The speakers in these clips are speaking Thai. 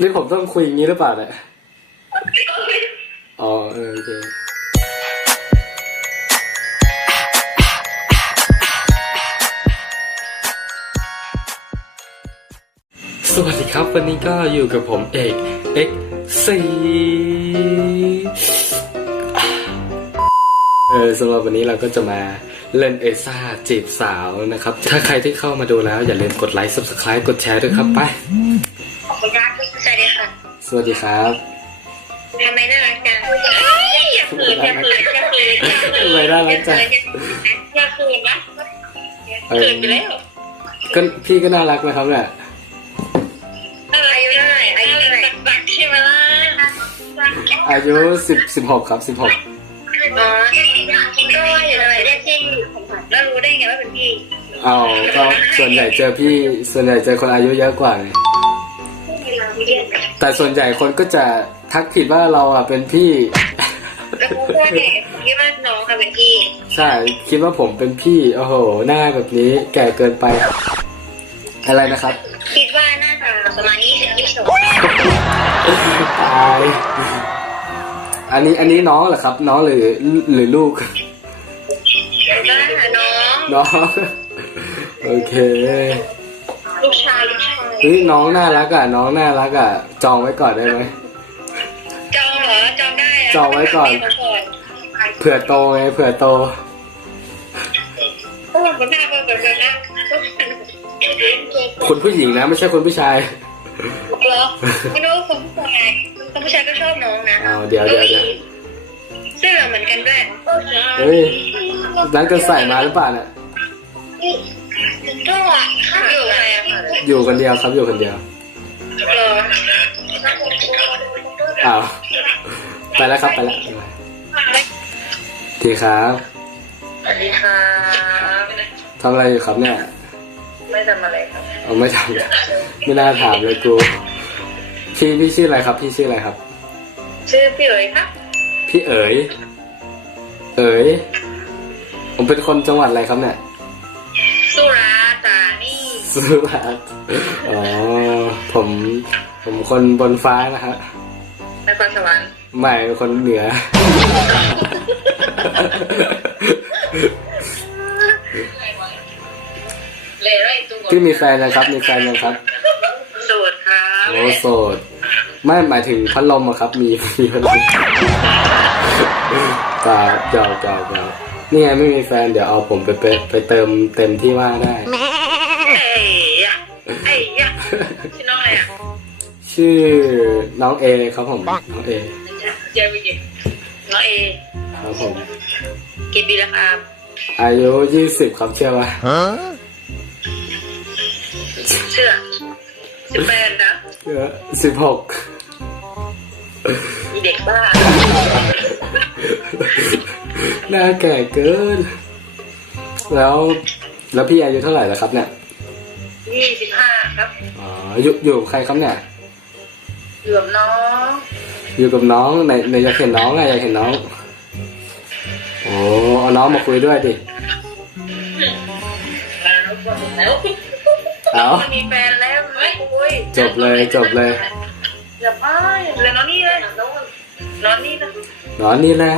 นี่ผมต้องคุยอย่างนี้หรือเปล่าเนี่ยอ๋อเออโอเคสวัสดีครับ วันนี้ก็อยู่กับผมเอก X 4เออสำหรับวันนี้เราก็จะมาเล่นเอซ่าจีบสาวนะครับ ถ้าใครที่เข้ามาดูแล้วอย่าลืมกดไลค์ Subscribe กดแชร์ด้วยครับ ไป สวัสดีครับทำไมน่ารักจังอย่าขืนอย่าขืนอย่าขืนทำไมน่ารักจังอย่าขืนนะขืนไปแล้วก็พี่ก็น่ารักนะครับเนี่ยอายุเท่าไหร่อายุเท่าไหร่บักใช่ไหมล่ะอายุสิบสิบหกครับสิบหกอ๋อก็อยู่อะไรเรียกพี่แล้วรู้ได้ไงว่าเป็นพี่เอาก็ส่วนใหญ่เจอพี่ส่วนใหญ่เจอคนอายุเยอะกว่าไง แต่ส่วนใหญ่คนก็จะทักผิดว่าเราอะเป็นพี่ แล้วกูพูดเนี่ยคิดว่าน้องค่ะเป็นพี่ใช่คิดว่าผมเป็นพี่โอ้โหหน้าแบบนี้แก่เกินไป อะไรนะครับคิดว่าน่าจะประมาณยี่สิบยี่สิบสองตายอันนี้อันนี้น้องเหรอครับ น้องหรือหรือลูกก็หาน้อง น้อง โอเค เฮ้ยน้องน่ารักอะ น้องน่ารักอะ จองไว้ก่อนได้ไหมจองเหรอจองได้จองไว้ก่อน เผื่อโตไงเผื่อโตโอ้ยมันน่าเบื่อเบื่อเบื่อนะคุณผู้หญิงนะ ไม่ใช่คุณผู้ชายเหรอไม่รู้คนผู้ชายคนผู้ชายก็ชอบน้องนะอ้าวเดี๋ยวเดี๋ยวเดี๋ยวเสื้อเหมือนกันด้วยเฮ้ยนั้นกันใส่มาหรือเปล่าเนี่ย ก็อะอยู่อะไรอะอยู่คนเดียวครับอยู่คนเดียวเหรออ้าวไปแล้วครับไปแล้วทีครับสวัสดีค่ะทำอะไรอยู่ครับเนี่ยไม่ทำอะไรครับเอาไม่ทำไม่น่าถามเลยกูพี่พี่ชื่ออะไรครับ พี่ชื่ออะไรครับ ชื่อพี่เอ๋ยครับพี่เอ๋ย เอ๋ยผมเป็นคนจังหวัดอะไรครับเนี่ย สุราษฎร์นี่สุราษฎร์อ๋อ ผม ผมคนบนฟ้านะฮะนครสวรรค์ไม่เป็นคนเหนือ เลยไรตัวพี่มีแฟนยังครับ มีแฟนยังครับ โสดครับโอ้โสด ไม่หมายถึงพัดลมอะครับ มีมีพัดลมเปล่าเจ้าเจ้าเจ้า นี่ไงไม่มีแฟนเดี๋ยวเอาผมไปไปไปเติมเต็มที่ว่างได้เอ้ยอะเอ้ยอะชื่อน้องอะไรอะชื่อน้องเอครับผมน้องเอเจอไปกินน้องเอครับผมกี่ปีแล้วครับอายุยี่สิบครับเชื่อป่ะเชื่อสิบแปดนะเชื่อสิบหก มีเด็กบ้าหน้าแก่เกิน แล้วแล้วพี่อายุเท่าไหร่แล้วครับเนี่ยยี่สิบห้าครับอ๋ออยู่อยู่กับใครครับเนี่ยเกือบน้อง อยู่กับน้องในในอยากเห็นน้องไงอยากเห็นน้อง โอ้เอาน้องมาคุยด้วยดิแล้วก็แล้วเอามีแฟนแล้วไม่คุยจบเลยจบเลย อย่าไปเลยนอนนี่เลยนอนนี่นะนอนนี่แหละ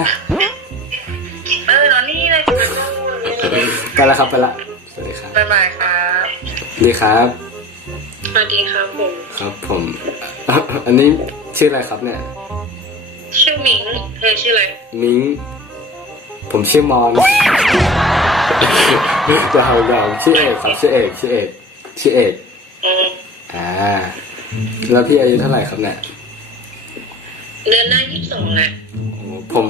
เออนอนนี่เลยไปละครับไปละสวัสดีครับบ๊ายบายครับดีครับสวัสดีครับผมครับผม อันนี้ชื่ออะไรครับเนี่ย ชื่อหมิงเธอชื่ออะไรมิงผมชื่อมอนเดาเดาชื่อเอกครับชื่อเอกชื่อเอกชื่อเอกอืมอ่า แล้วพี่อายุเท่าไหร่ครับเนี่ย เดือนหน้ายี่สิบสองอะโอ้ผม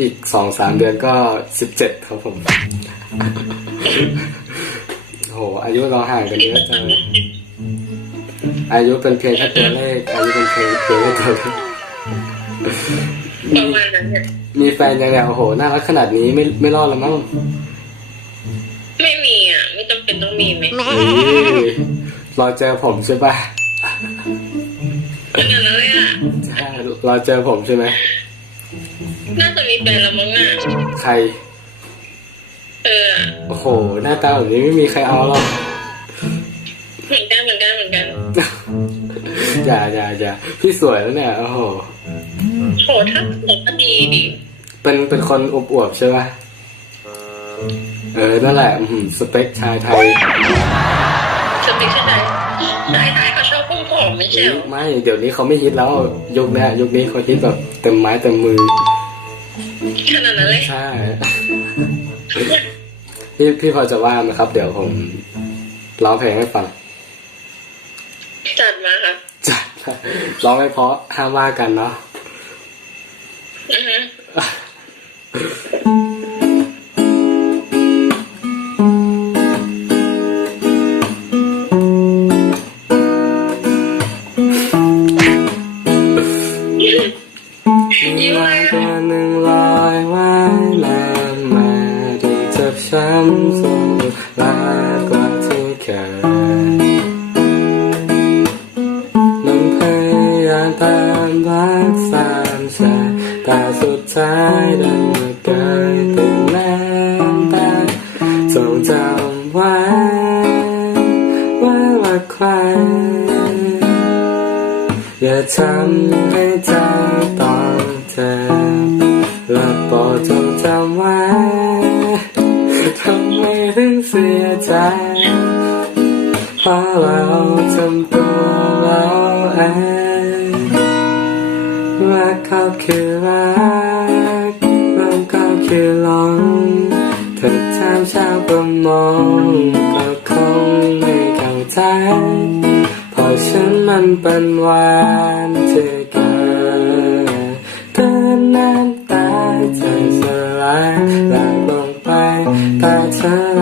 อีกสองสามเดือนก็สิบเจ็ดครับผม โห อายุเราห่างกันเยอะจังเลยอายุเป็นเพียงแค่ตัวเลข อายุเป็นเพียงเพียงแค่ตัวเลขประมาณนั้นเนี่ยมีแฟนยังเนี่ยโอ้โห น่ารักขนาดนี้ไม่ไม่รอดแล้วมั้ง ไม่มีอะ ไม่จำเป็นต้องมีไหมเฮ้ยรอเจอผมใช่ปะ ขนาดนั้นเลยอะใช่รอเจอผมใช่ไหมน่าจะมีแฟนและมั้งอะ ใคร เออ โอ้โห หน้าตาแบบนี้ไม่มีใครเอาหรอกเหมือนกันเหมือนกันเหมือนกันอย่าอย่าอย่าพี่สวยแล้วเนี่ย โอ้โหโหถ้าสวยก็ดีดิ เป็นเป็นคนอวบๆใช่ปะเออ นั่นแหละอื้อหือสเปคชายไทย สเปคที่ไหนนายนายเขาชอบพุ่งผอม ไม่ใช่เหรอไม่เดี๋ยวนี้เขาไม่ฮิตแล้วยุคเนี้ยยุคนี้เขาฮิตแบบเต็มไม้เต็มมือขนาดนั้นเลยใช่พี่พี่พอจะว่างไหมครับ เดี๋ยวผมร้องเพลงให้ฟังจัดมาครับจัดร้องไม่เพราะห้ามว่ากันเนาะอือฮึ โปรดจงจำไว้ทำไมถึงเสียใจเพราะเราทำตัวเราเองรักเขาคือรักหลงเขาคือหลงเธอถามชาวประมงก็คงไม่เข้าใจเพราะฉันมันเป็นวันที่ายไหลลงไปใต้ทะเล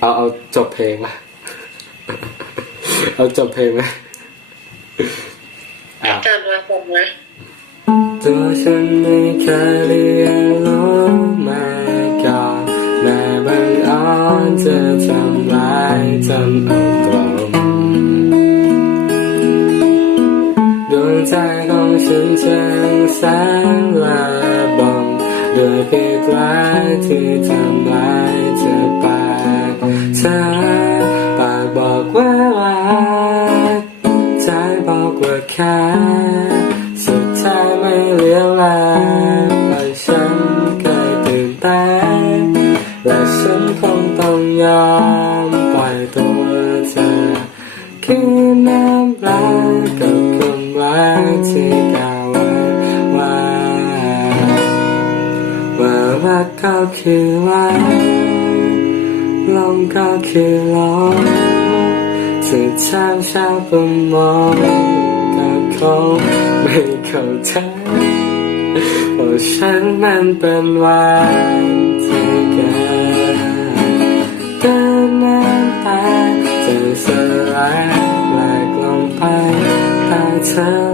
เอาเอาจบเพลงมาเอาจบเพลงไหมอ้าวจัดมาผมนะตัวฉันไม่เคยเรียนรู้มาก่อนแม้บังอ่อนจะทำร้ายจนเอาตรง ของฉันจึงแสนระบมด้วยพิษร้ายที่ทำร้ายเธอปากเธอปากบอกว่ารักใจบอกว่าแค่สุดท้ายไม่เหลือแล้วปล่อยฉันเคยตื่นเต้นและฉันคงต้องยอม ก็คือรักลงก็คือลงสุดท้ายชาวประมงก็คงไม่เข้าใจเพราะฉันมันเป็นวันที่เกิดเดินน้ำตาจะสลายแหลกลงไปต้ทะ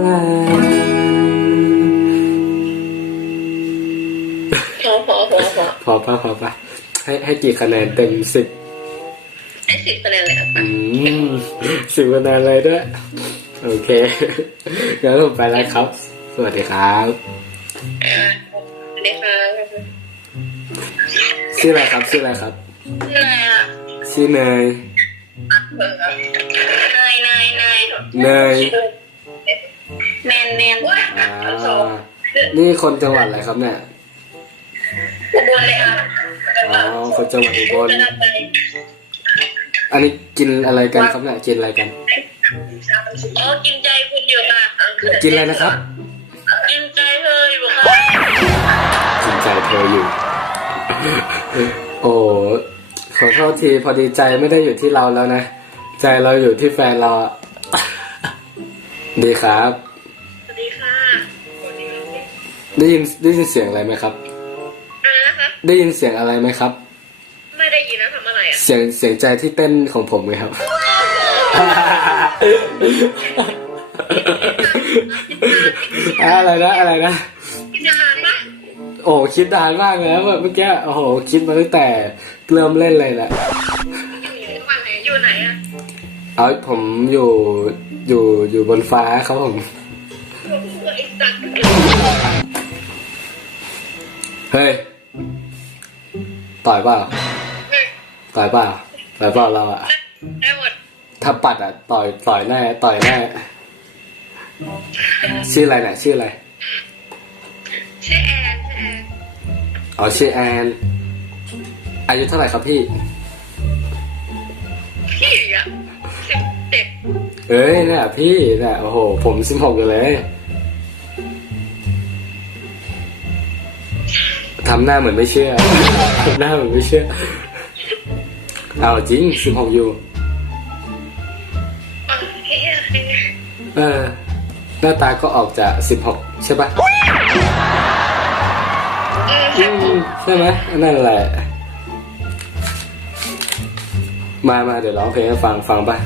เลพ อพอปะพอปะให้ให้กี่คะแนนเต็มสิบให้สิบคะแนนเลยครับอืมสิบคะแนนเลยด้วย โอเคงั้นผมไปแล้วครับ สวัสดีครับสวัสดีค่ะชื่ออะไรครับชื่ออะไรครับชื่ออะไรอะชื่อเนยเนยนายนยเนยแมนแมนว้าอ่าสองนี่คนจังหวัดอะไรครับเนี่ย อุบลเลยอะอ๋อคนจังหวัดอุบลอันนี้กินอะไรกันครับเนี่ยกินอะไรกัน อ๋อกินใจคุณอยู่ค่ะกินอะไรนะครับ กินใจเธออยู่ค่ะกินใจเธออยู่ โอ้ขอโทษทีพอดีใจไม่ได้อยู่ที่เราแล้วนะ ใจเราอยู่ที่แฟนเราอะ ดีครับ สวัสดีค่ะ ได้ยินได้ยินเสียงอะไรไหมครับอะ ไรนะคะได้ยินเสียงอะไรไหมครับ ไม่ได้ยินนะทำอะไรอะเสียงเสียงใจที่เต้นของผมไหมครับ อะไรนะอะไรนะ กินนานปะโอ้คิดนานมากแล้วแบบเมื่อกี้โอ้โหคิดมาตั้งแต่เริ่มเล่นเลยแหละอยู่วันไหนอยู่ไหนอะเอาผมอยู่อยู่อยู่บนฟ้าครับผมไอ้สัตว์ เฮ้ย ต่อยเปล่าต่อยเปล่าต่อยเปล่าเราอะได้หมดถ้าปัดอะต่อยต่อยแน่ต่อยแน่ชื่ออะไรเนี่ยชื่ออะไรชื่อแอนชื่อแอนอ๋อชื่อแอนอายุเท่าไหร่ครับพี่พี่อะสิบเจ็ดเอ้ยเนี่ยพี่เนี่ยโอ้โหผมสิบหกอยู่เลย ทำหน้าเหมือนไม่เชื่อทำหน้าเหมือนไม่เชื่อ เอาจริงสิบหกอยู่โอเคโอเคเออ หน้าตาก็ออกจากสิบหกใช่ปะอืมอืมใช่ไหมนั่นแหละ มามาเดี๋ยวร้องเพลงให้ฟังฟังปะ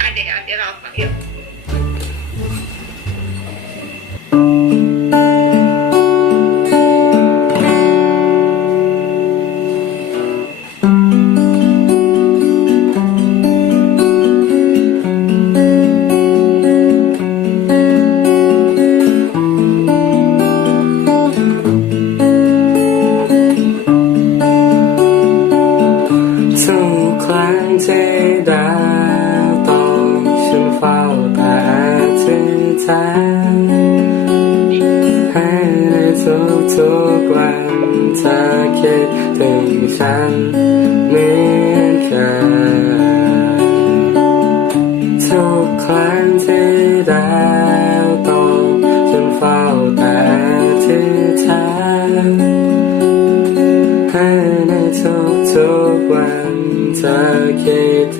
อะเดี๋ยวเดี๋ยวเราฟังอยู่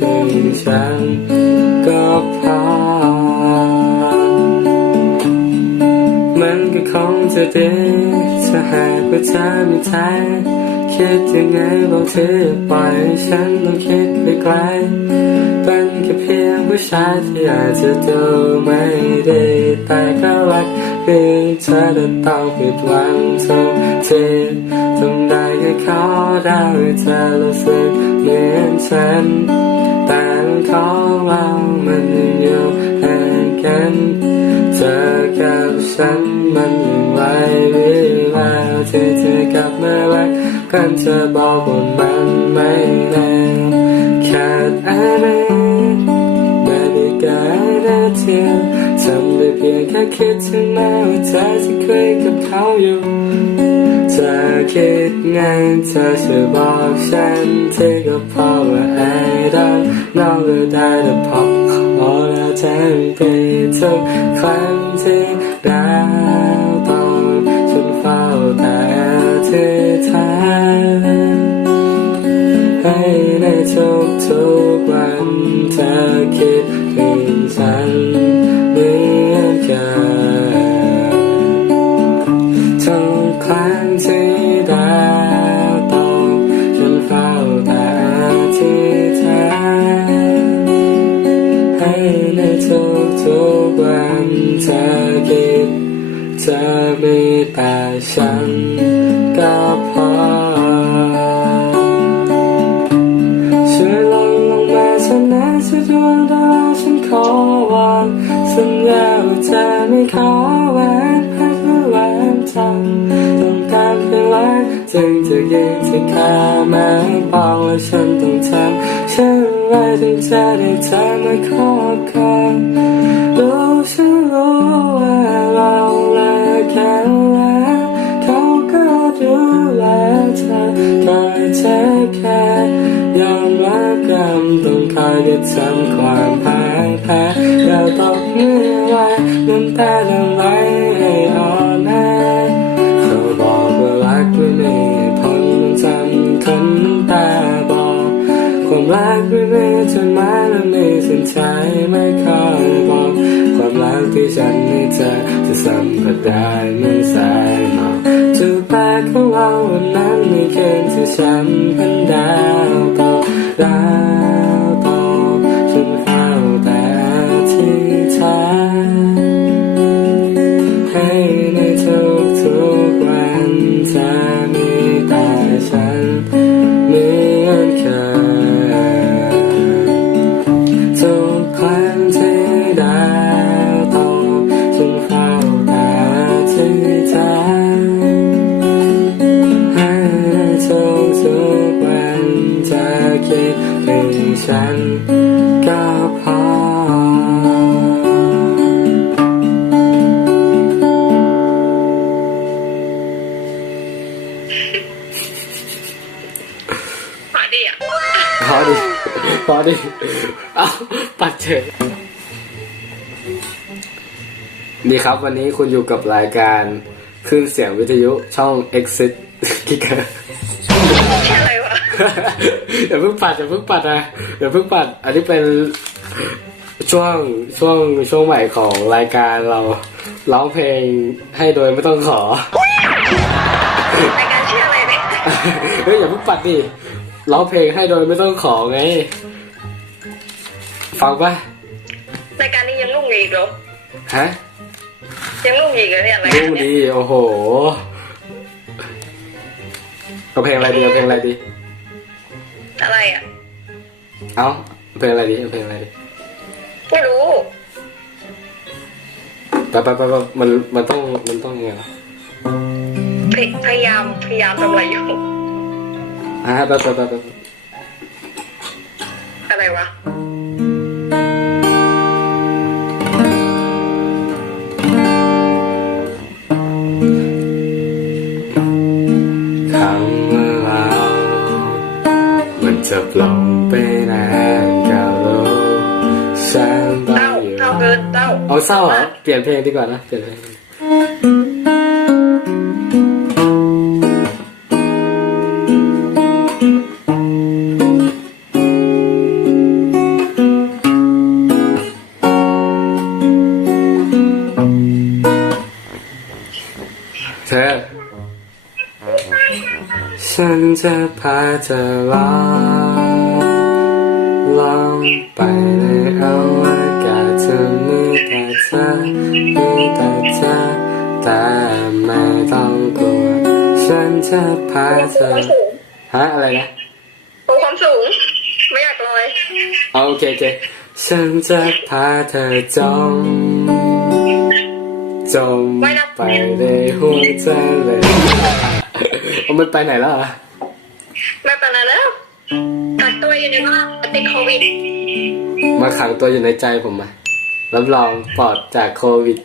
ของฉันก็พอมันก็คงจะดีถ้าหากว่าเธอไมีใจคิดยังไงบอกเธอปล่อยฉันต้องคิดไปไกลเป็น พียงผู้ชายที่อาจจะดูไม่ดีแต่ก็รักเพียงเธอแต่ต้องผิดหวังทุกทีทำได้แค่ขอได้ให้เธอรู้สึกเหมือนฉันแต่ของเรามันยังอยู่ห่างกันเธอกับฉันมันยังไว้วิแววที่เธอกลับมารักกันเธอบอกว่ามันไม่แน่ขาดอะไร ทำได้เพียงแค่คิดถึงแม้ว่าเธอจะคุยกับเขาอยู่เธอคิดไงเธอช่วยบอกฉันที่ก็พอว่าไอ้ดังนอกก็ได้แต่พอขอแล้วแทนไปทุกครั้งที่ดาวตกฉันเฝ้าแต่ที่เธอให้ในทุกทุกๆวันเธอคิด ฉันก็พอช่วยลองลงมาฉันนะช่วยดวงดาวฉันขอวอนสัญญาว่าจะไม่ขอแหวนเพชรหรือแหวนทองต้องการเพียงแหวนจึงจะยืนที่ขาแม้บอกว่าฉันต้องทำฉันไว้ถึงจะได้เธอมาครอบครองรู้ฉัน ต้องคอยกระทำความพ่ายแพ้อย่าตกเมื่อไหรน้ำตาทำไหลให้อ่อนแอเขาบอกว่ารักไม่มีผลจำคนน้ำตาบอกความรักไม่มีจุดหมายและมีส้นชัยไม่คอยบอกความรักที่ฉันให้เธอจะสัมผัสได้เหมือนสายหมอกจุดแปลกของเราวันนั้นในคืนที่ฉันเป็นดาวตกดา นนี้คุณอยู่กับรายการคลื่นเสียงวิทยุช่อง Exit กิกเกอร์แค่อะไรวะอย่าเพิ่งปัดอย่าเพิ่งปัดนะอย่าเพิ่งปัด อันนี้เป็นช่วงช่วงช่วงใหม่ของรายการเราร้องเพลงให้โดยไม่ต้องขอรายการชื่ออะไรเนี่ยเฮ้ยอย่าเพิ่งปัดดิร้องเพลงให้โดยไม่ต้องขอไง ฟังปะรายการนี้ยังลุ่งอยู่อีกเหรอฮะ ยังลุ่งอยู่อีกเหรอเนี่ยรายดูการเนี่ยดีโอ้โหเอาเพลงอะไรดีเอาเพลงอะไรดี อะไรอะเอาเพลงอะไรดีเอาเพลงอะไรดีไม่รู้ไปไปไปไปมันมันต้องมันต้องยังไงวะพยพยายามพยายามทำอะไรอยู่ อะไปไปไปไป อะไรวะ เต้าเอาเศร้าเหรอเปลี่ยนเพลงดีกว่านะเปลี่ยนเพลงเธอฉันจะพาเธอลอ ฮะอะไรนะความสูง ไม่อยากลอยเอาโอเคโอเคฉันจะพาเธอจมจมไปในหัวใจเลยเอามันไปไหนแล้วอะไม่เป็นไรแล้วกักตัวอยู่ในบ้านติดโควิด มาขังตัวอยู่ในใจผมมารับรองปลอดจากโควิด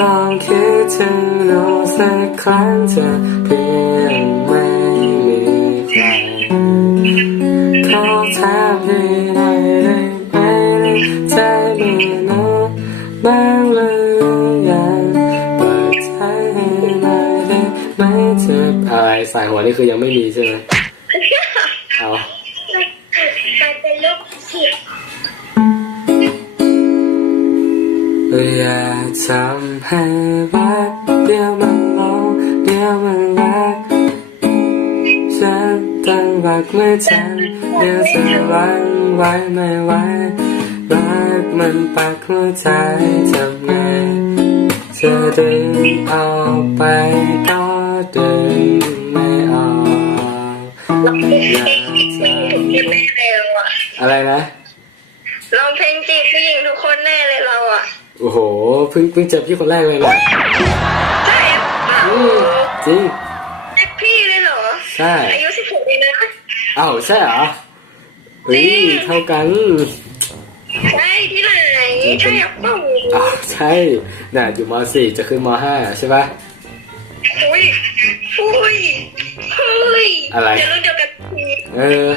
ลองคิดถึงเราสักครั้งเธอเพียงไม่มีใครขอถามให้หน่ได้ไหมใจมีน้องบ้างหรือยังเปิดใจให้หน่อยได้ไหมเจ็บอะไรสายหัวนี่คือยังไม่มีใช่ไหมเอากลายเป็นลูกศิษย์ อย่าทำให้รักเดี๋ยวมันหลงเดี๋ยวมันรักฉันตั้งรักไม่ทันเดี๋ยวจะรังไว้ไม่ไหวรักมันปักหัวใจทำไงจะดึงออกไปก็ดึงไม่ออกร้องเพลงจีบผู้หญิงทุกคนแน่เลยเราอะอะไรนะร้องเพลงจีบผู้หญิงทุกคนแน่เลยเราอะ โอ้โหเพิ่งเพิ่งเจอพี่คนแรกเลยนะใช่เปล่าอืมจริงเด็กพี่เลยเหรอ ใช่อายุสิบหกเองนะ อ้าวใช่เหรอเฮ้ยเท่ากันใช่ที่ไหนใช่เปล่าอ้าวใช่น่ะอยู่ม .4 จะขึ้นม .5 ใช่ปะ อุ้ยอุ้ยเฮ้ยอะไร เดี๋ยวรุ่นเดียวกันทีเออ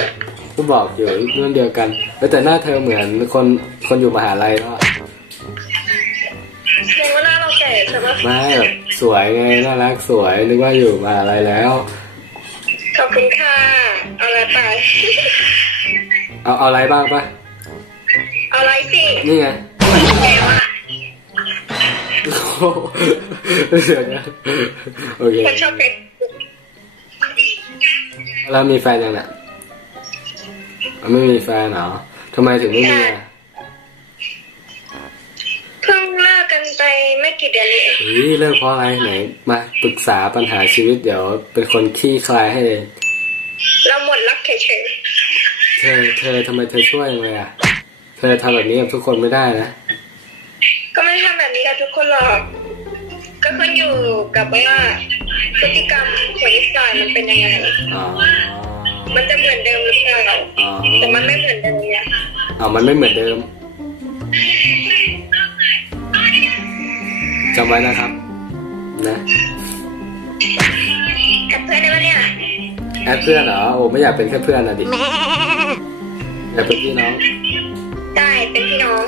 ก็บอกอยู่รุ่นเดียวกันเออแต่หน้าเธอเหมือนคนคนอยู่มหาลัยแล้วอะ ไม่แบบสวยไงน่ารักสวยนึกว่าอยู่มหาลัยแล้ว ขอบคุณค่ะ เอาละไป เอาเอาอะไรบ้างปะเอาอะไรสินี่ไงแกว่าโอ้โหเดี๋ยวนะโอเคคนชอบเพชรแล้วมีแฟนยังเนี่ยไม่มีแฟนเหรอทำไมถึงไม่มีอะเพิ่งเลิกกัน ไปไม่กี่เดือนนี้เองเฮ้ยเลิกเพราะอะไรไหนมาปรึกษาปัญหาชีวิตเดี๋ยว เป็นคนขี้คลายให้เองเราหมดรักเฉยเธอ เธอทำไมเธอช่วยยังไงอะ เธอทำแบบนี้กับทุกคนไม่ได้นะๆก็ไม่ได้ทำแบบนี้กับทุกคนหรอก ก็ขึ้นอยู่กับว่าพฤติกรรมของอีกฝ่ายมันเป็นยังไง อ๋อ มันจะเหมือนเดิมหรือเปล่าอ๋อ แต่มันไม่เหมือนเดิมเนี่ยอ๋อมันไม่เหมือนเดิม จำไว้นะครับนะกับเพื่อนได้ปะเนี่ยแอดเพื่อนเหรอโอ้ไม่อยากเป็นแค่เพื่อนนะดิอยากเป็นพี่น้องได้เป็นพี่น้อง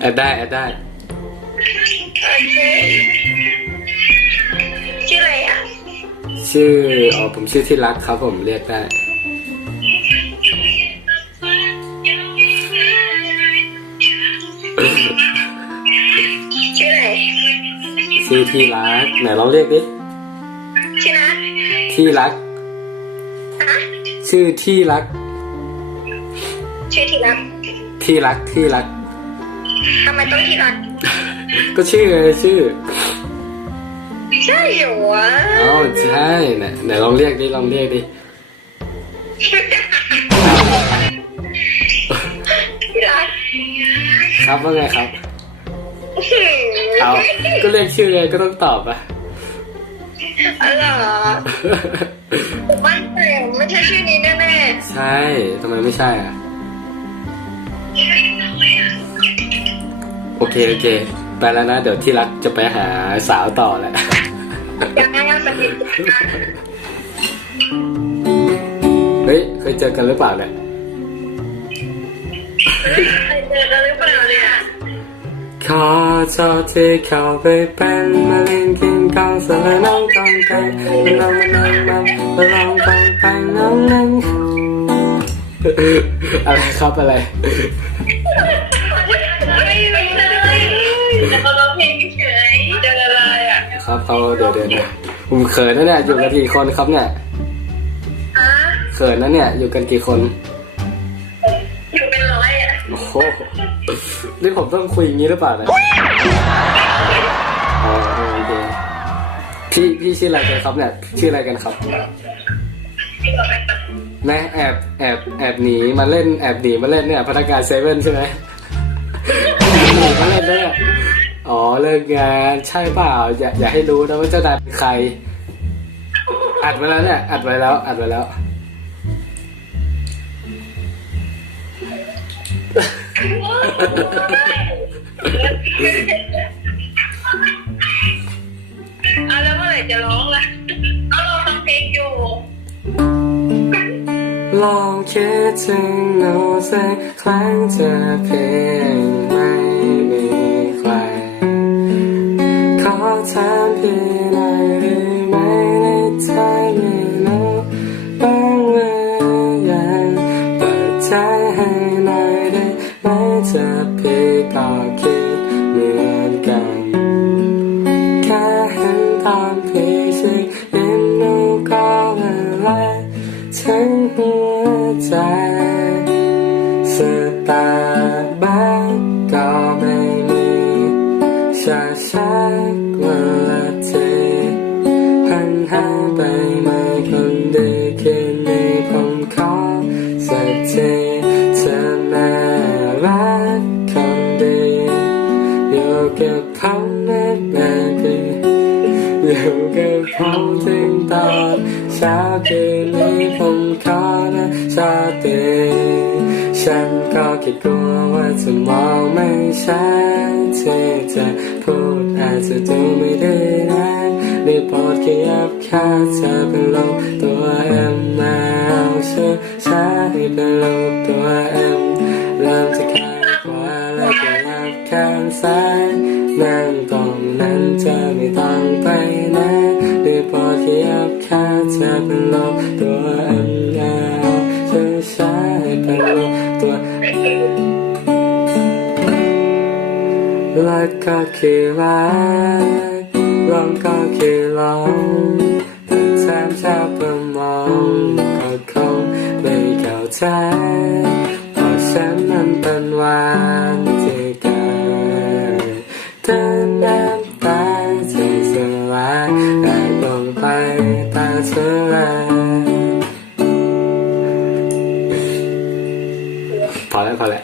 แอดได้แอดได้โอเคชื่ออะไรอะชื่ออ๋อผมชื่อที่รักครับผมเรียกได้ ชื่ออะไรชื่อที่รักไหนลองเรียกดิชื่อนัทที่รัก ฮะชื่อที่รัก ชื่อที่รักที่รักที่รัก ทำไมต้องที่รักก็ชื่อไงชื่อใช่เหรอวะอ๋อใช่ไหนไหนลองเรียกดิลองเรียกดิที่รักครับว่าไงครับหืม เอา ก็เรียกชื่อไงก็ต้องตอบอะอ๋อเหรอผมมั่นใจไม่ใช่ชื่อนี้แน่ใช่ทำไมไม่ใช่อะ โอเคโอเค ไปแล้วนะ เดี๋ยวที่รักจะไปหาสาวต่อแล้ว ๆยังไงอะมันเป็นตัวกันเฮ้ย เคยเจอกันหรือเปล่าเนี่ยเฮ้ยเคยเจอกันหรือเปล่าเนี่ย ขอโทษที่เข้าไปเป็นมาเล่นกินกองสารน้องกองไก่มาลองมานั่งมันมาลองกองไปน้องนั่งอะไรครับอะไรไม่ไม่ใช่แต่เขาร้องเพลงเฉยเจออะไรอะครับเขาเดี๋ยวเดี๋ยวนะผมเขินนะเนี่ยอยู่กันกี่คนครับเนี่ยเขินนะเนี่ยอยู่กันกี่คน นี่ผมต้องคุยอย่างนี้หรือเปล่าเนี่ยอ๋อโอเคพี่พี่ชื่ออะไรกันครับเนี่ยชื่ออะไรกันครับแม่แอบแอบแอบหนีมาเล่นแอบหนีมาเล่นเนี่ยพนักงานเซเว่นใช่ไหมหนีมาเล่นด้วยอ๋อเลิกงานใช่เปล่าอย่าอย่าให้รู้นะว่าเจ้านายเป็นใคร อัดไว้แล้วเนี่ยอัดไว้แล้วอัดไว้แล้ว เอาแล้วเมื่อไหร่จะร้องล่ะเอาเราทำเพลงอยู่ลองคิดถึงหนูสักครั้งจะเพียง ฉันก็แค่กลัวว่าจะมองไม่ชัดที่จะพูดอาจจะดูไม่ไดีนะได้โปรดขยับขาเธอเป็นลมตัวเอ็มมาเอาชื่อช้าให้เป็นลมตัวเอ็มเริ่มจะข้างขวาแล้วก็ยับข้างซ้ายนั่งตรงนั้นจะไม่ต้องไปไหนได้โปรดขยับขาเธอเป็นลมตัวเอ็ม รักก็คือรักลองก็คือลองแต่แทบชอบประมองก็คงไม่เข้าใจเพราะฉันนั้นเป็นวันที่เกิดเดินน้ำตาที่สลายได้ลงไปตาเธอแล้วพอแล้วพอแล้ว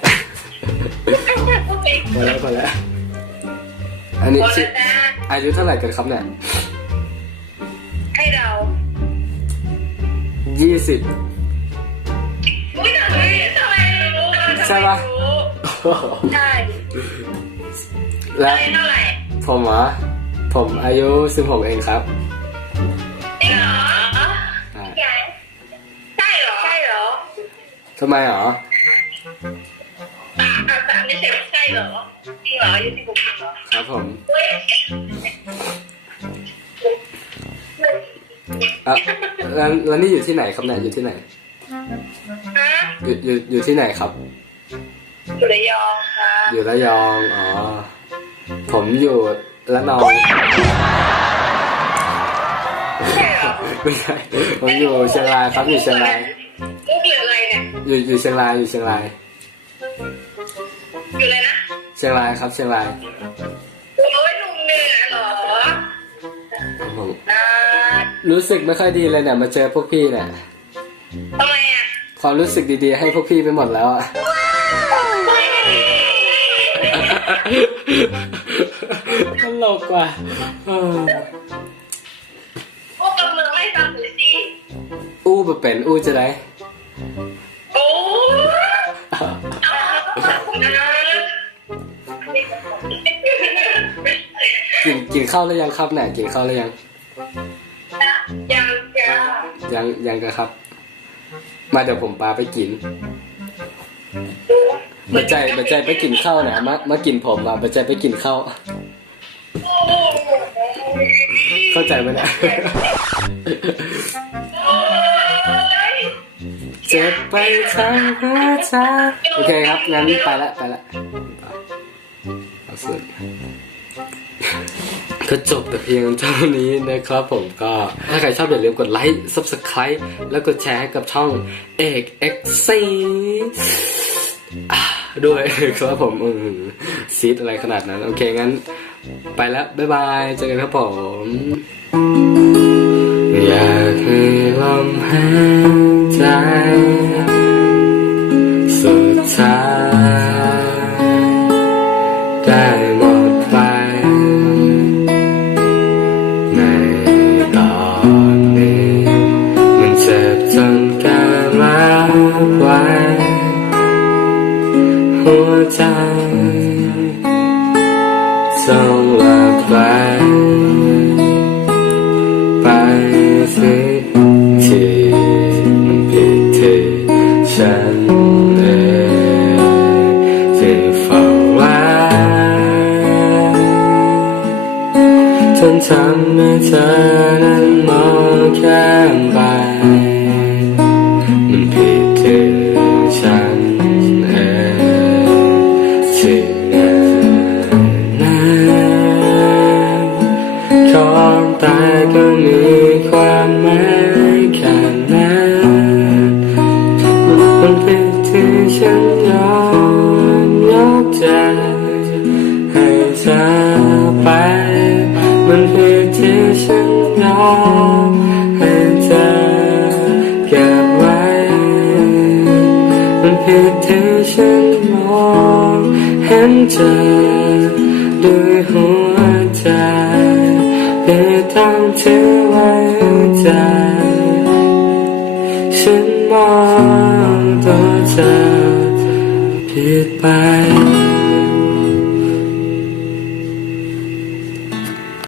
พอแล้วพ อแล้วอันนี้พอชื่แล้อวนะอายุเท่าไหร่กันครับเนี่ยให้เรายี่สิบอุ้ยทำไมทำไมรู้ทำไมใช่ปะรู้ใช่และเท่าไหร่ผมเหรอผมอายุสิบหกเองครับจริงเหรออ่าใช่เหรอใช่เหรอทำไมเหรออ่าอ่าสามนี่เสียใช่เหรอจ ริงเหรออายุสิบหกจริงเหรอครับผมเฮ้ยอะแล้วแล้วนี่อยู่ที่ไหนครับเนี่ยอยู่ที่ไหนฮะอยู่อยู่อยู่ที่ไหนครับ อยู่ระยองค่ะอยู่ระยองอ๋อผมอยู่ละนองใช่เหรอไม่ใช่ผมอยู่เชียงรายครับอยู่เชียงรายลูกเหลืออะไรเนี่ยอยู่อยู่เชียงรายอยู่เชียงรายอยู่เลยนะ เชียงรายครับเชียงรายโอ้ยหนุ่มเหนือเหรอครับผมอ่ารู้สึกไม่ค่อยดีเลยเนี่ยมาเจอพวกพี่เนี่ยทำไมอะความรู้สึกดีๆ ให้พวกพี่ไปหมดแล้วอะตลกว่ะเออพวกกำลังไล่ฟังหรือสิอู้บ่เป็นอู้จะได้โอ้นะ กินกินข้าวแล้วยังครับเนี่ยกินข้าวแล้วยัง ยังจะยังยังกันครับ มาเดี๋ยวผมปาไปกินบัจใจบัจใจไปกินข้าวนะมามากินผมอะบัจใจไปกินข้าวเข้าใจไหมเนี่ยเจ็บไปทั้งหัวใจโอเคครับงั้นไปละไปละ ก็จบแต่เพียงเท่านี้นะครับผมก็ถ้าใครชอบอย่าลืมกดไลค์ subscribe แล้วกดแชร์ให้กับช่องเอก X C อ่าด้วยครับผมซีดอะไรขนาดนั้น โอเค งั้น ไปแล้ว บ๊ายบายเจอกันครับผม อยากให้ลมหายใจ